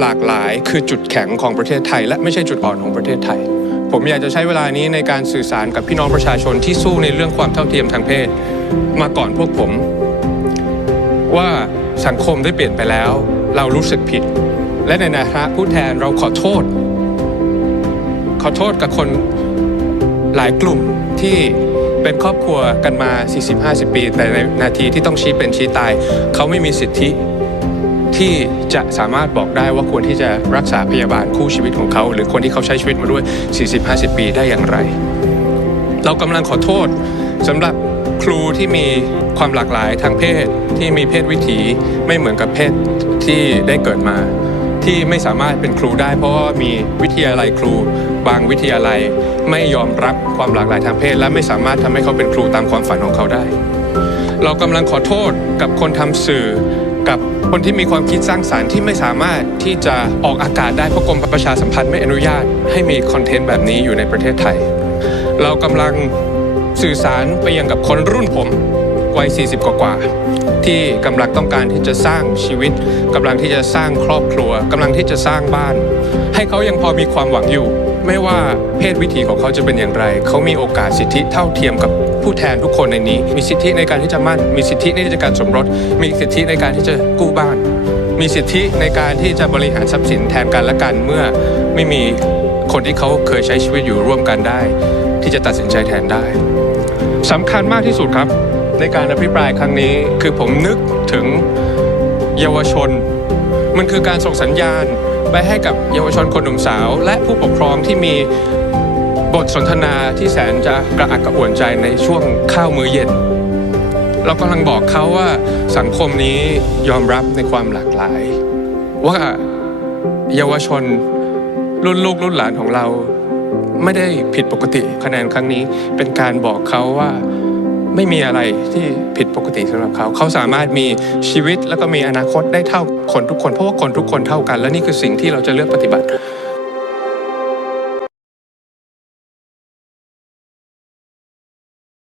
หลากหลาย คือจุดแข็งของประเทศไทย และไม่ใช่จุดอ่อนของประเทศไทย ผมอยากจะใช้เวลานี้ในการสื่อสารกับพี่น้องประชาชนที่สู้ในเรื่องความเท่าเทียมทางเพศ มาก่อนพวกผม ว่าสังคมได้เปลี่ยนไปแล้ว เรารู้สึกผิด และในฐานะผู้แทนเราขอโทษ ขอโทษกับคนหลายกลุ่มที่เป็นครอบครัวกันมา 40-50 ปี แต่ในนาทีที่ต้องชี้เป็นชี้ตาย เขาไม่มีสิทธิ ที่จะสามารถบอกได้ว่าควรที่จะรักษาพยาบาลคู่ชีวิตของเขา หรือคนที่เขาใช้ชีวิตมาด้วย 40-50 ปีได้อย่างไร เรากำลังขอโทษสำหรับครูที่มีความหลากหลายทางเพศที่มีเพศวิถีไม่เหมือนกับเพศที่ได้เกิดมา ที่ไม่สามารถเป็นครูได้ เพราะว่ามีวิทยาลัยครู บางวิทยาลัยไม่ยอมรับความหลากหลายทางเพศ และไม่สามารถทำให้เขาเป็นครูตามความฝันของเขาได้ เรากำลังขอโทษกับคนทำสื่อ กับคนที่มีความคิดสร้างสารรค์ที่ไม่สามารถที่จะออกอากาศได้เพราะกรมประชาสัมพันธ์ไม่อนุญาตให้มีคอนเทนต์แบบนี้อยู่ในประเทศไทย เรากำลังสื่อสารไปยังกับคนรุ่นผมวัย 40 กว่าที่กำลังต้องการที่จะสร้างชีวิตกำลังที่จะสร้างครอบครัวกำลังที่จะสร้างบ้าน ให้เขายังพอมีความหวังอยู่ ไม่ว่าเพศวิถีของเขาจะเป็นอย่างไร เขามีโอกาสสิทธิเท่าเทียมกับผู้แทนทุกคนในนี้ มีสิทธิในการที่จะมั่น มีสิทธิในการสมรส มีสิทธิในการที่จะกู้บ้าน มีสิทธิในการที่จะบริหารทรัพย์สินแทนกันและกันเมื่อไม่มีคนที่เขาเคยใช้ชีวิตอยู่ร่วมกันได้ ที่จะตัดสินใจแทนได้สำคัญมากที่สุดครับ ในการอภิปรายครั้งนี้คือผมนึกถึง เยาวชน มันคือการส่งสัญญาณไปให้กับเยาวชนคนหนุ่มสาว และผู้ปกครองที่มีบทสนทนาที่แสนจะกระอักกระอ่วนใจในช่วงข้าวมื้อเย็น เรากำลังบอกเขาว่าสังคมนี้ยอมรับในความหลากหลาย ว่าเยาวชนรุ่นลูกรุ่นหลานของเรา ไม่ได้ผิดปกติคะแนนครั้งนี้เป็นการบอกเขาว่า ไม่มีอะไรที่ผิดปกติสำหรับเขา เขาสามารถมีชีวิตแล้วก็มีอนาคตได้เท่าคนทุกคน เพราะว่าคนทุกคนเท่ากัน และนี่คือสิ่งที่เราจะเลือกปฏิบัติ